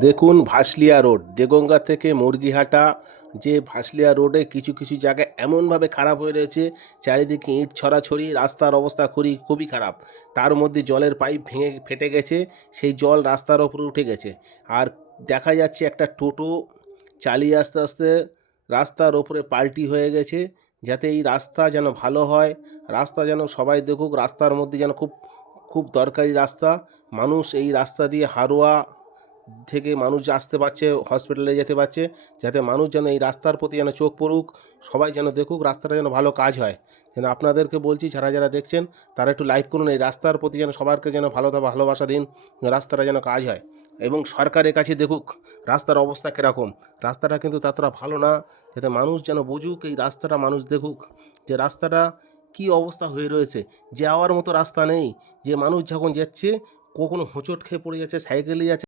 দেখুন ভাসলিয়া রোড দেগঙ্গা থেকে মুরগিহাটা যে ভাসলিয়া রোডে কিছু কিছু জায়গায় এমনভাবে খারাপ হয়ে রয়েছে, চারিদিকে ইট ছড়াছড়ি, রাস্তার অবস্থা খুবই খারাপ। তার মধ্যে জলের পাইপ ভেঙে ফেটে গেছে, সেই জল রাস্তার ওপরে উঠে গেছে। আর দেখা যাচ্ছে একটা টোটো চালিয়ে আস্তে আস্তে রাস্তার ওপরে পাল্টি হয়ে গেছে। যাতে এই রাস্তা যেন ভালো হয়, রাস্তা যেন সবাই দেখুক, রাস্তার মধ্যে যেন খুব খুব দরকারি রাস্তা। মানুষ এই রাস্তা দিয়ে হারোয়া থেকে মানুষ আসতে পারছে, হসপিটালে যেতে পারছে। যাতে মানুষ যেন এই রাস্তার প্রতি যেন চোখ পড়ুক, সবাই যেন দেখুক, রাস্তাটা যেন ভালো কাজ হয়। যেন আপনাদেরকে বলছি, যারা যারা দেখছেন তারা একটু লাইক করুন, এই রাস্তার প্রতি যেন সবারকে যেন ভালোবাসা দিন, রাস্তাটা যেন কাজ হয়। এবং সরকারের কাছে দেখুক রাস্তার অবস্থা কীরকম। রাস্তাটা কিন্তু ততটা ভালো না, যাতে মানুষ যেন বুঝুক, এই রাস্তাটা মানুষ দেখুক যে রাস্তাটা কী অবস্থা হয়ে রয়েছে। যাওয়ার মতো রাস্তা নেই, যে মানুষ যখন যাচ্ছে কখনো হোঁচট খেয়ে পড়ে যাচ্ছে, সাইকেলে যাচ্ছে।